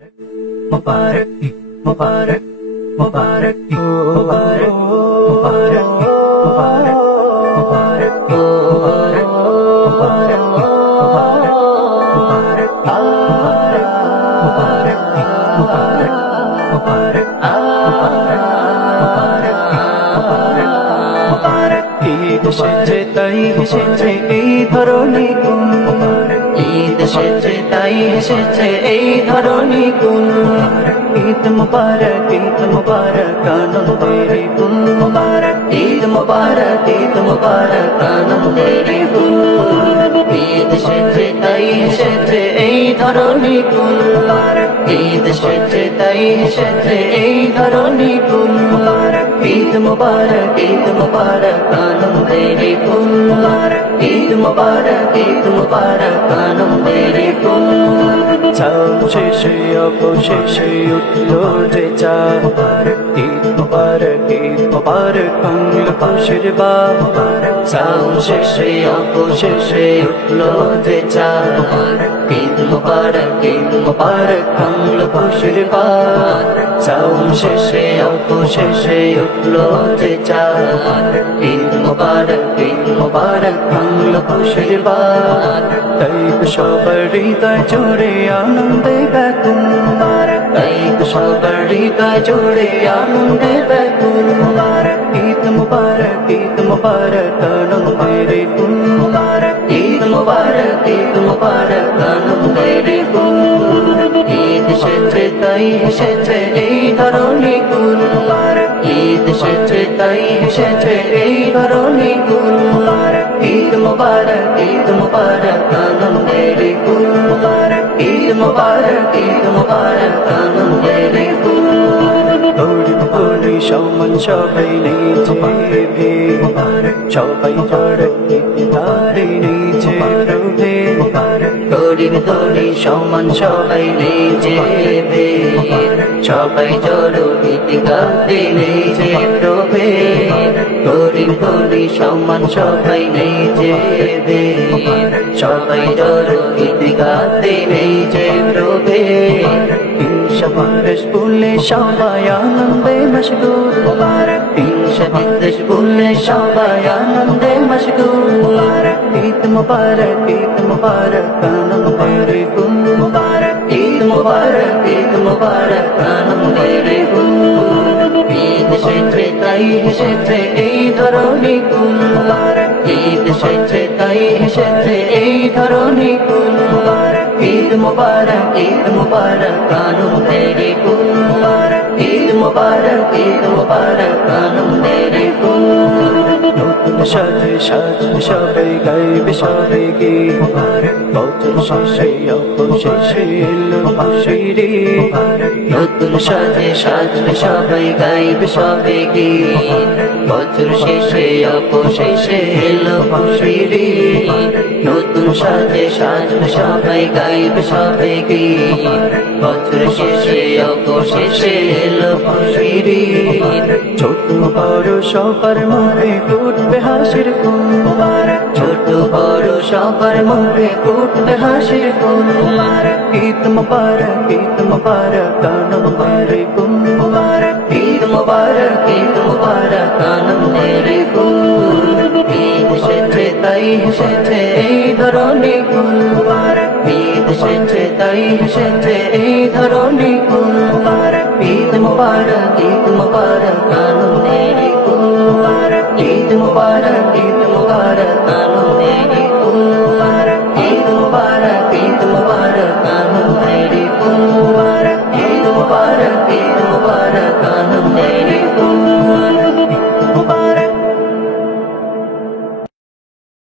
Mubarak, Mubarak, Mubarak, Mubarak, Mubarak, Mubarak, Mubarak, Mubarak, Mubarak, Mubarak, Mubarak, Mubarak, Mubarak, Mubarak, Mubarak, Eid এসেছে তাই এসেছে এই ধরনের গুণ, ঈদ এসেছে তাই এসেছে এই ধরনের গুণ, ঈদ মুবারক, ঈদ মুবারক, আনন্দের গুণ মুবারক, ঈদ মুবারক, ঈদ মুবারক, আনন্দের গুণ, ঈদ এসেছে তাই এসেছে এই ধরনের গুণ, ঈদ এসেছে তাই এসেছে এই ধরনের গুণ, ঈদ মুবারক, ঈদ মুবারক, আনন্দের গুণ, ঈদ মুবারক, ঈদ মুবারক, আনন্দের গুণ। চাঁদ শেষে অবশেষে উঠল যে চাঁদ, ঈদ মুবারক, ঈদ মুবারক, বাংল খুশির বাহার। চাঁদ শেষে অবশেষে উঠল যে চাঁদ, ঈদ মুবারক, ঈদ মুবারক, বাংল খুশির বাহার। চাঁদ শেষে অবশেষে উঠল যে চাঁদ, ঈদ মুবারক, ঈদ মুবারক, বাংল খুশির বাহার। তাই সবার হৃদয় জুড়ে আনন্দে ব্যাকুল, তাই সবার হৃদয় জুড়ে আনন্দে ব্যাকুল। ঈদ মুবারক, ঈদ মুবারক, আনন্দের গুণ, ঈদ মুবারক, ঈদ মুবারক, আনন্দের গুণ। ঈদ এসেছে তাই এসেছে এই ধরনের গুণ, ঈদ এসেছে তাই এসেছে এই ধরনের গুণ। ঈদ মুবারক, ঈদ মুবারক, আনন্দের গুণ, ঈদ মুবারক, ঈদ মুবারক, আনন্দের গুণ। গরিব বলি সমান সবাই নিচে ভে, সবাই চড়ক তারে নিচে প্রভে। গরিব বলি সমান সবাই নিচে ভে, সবাই চড়ো গীতিকারে নিচে প্রভে। গরিব বলি সমান সবাই নিচে ভে, সবাই চড়ো গীতিকারে নিচে প্রভে। বলে সবাই আনন্দে মশগুল, দেশ বলে সবাই আনন্দে মশগুল। ঈদ মুবারক, ঈদ মুবারক, আনন্দের গুণ, ঈদ মুবারক, ঈদ মুবারক, আনন্দের গুণ। ঈদ এসেছে তাই এসেছে এই ধরনের গুণ, ঈদ এসেছে তাই এসেছে এই ধরনের গুণ। ঈদ মুবারক, ঈদ মুবারক, আনন্দের গুণ, ঈদ মুবারক, ঈদ মুবারক, আনন্দের গুণ। নতুন সাজে সাজে সবাই গাইবে সবাই গীত, বছর শেষে অবশেষে এলো খুশির ঈদ। নতুন সাজে সাজে সবাই গাইবে সবাই গীত, বছর শেষে অবশেষে এলো খুশির ঈদ। নতুন সাজে সাজে সবাই গাইবে সবাই গীত, বছর শেষে অবশেষে এলো খুশির ঈদ। ছোট বড় সবার মুখে ফুটবে হাসির ফুল, ছোট বড় সবার মুখে ফুটবে হাসির ফুল। ঈদ মুবারক, ঈদ মুবারক, আনন্দের গুণ, ঈদ মুবারক, ঈদ মুবারক, আনন্দের গুণ। ঈদ এসেছে তাই এসেছে এই ধরনের গুণ, ঈদ এসেছে তাই এসেছে এই ধরনের গুণ।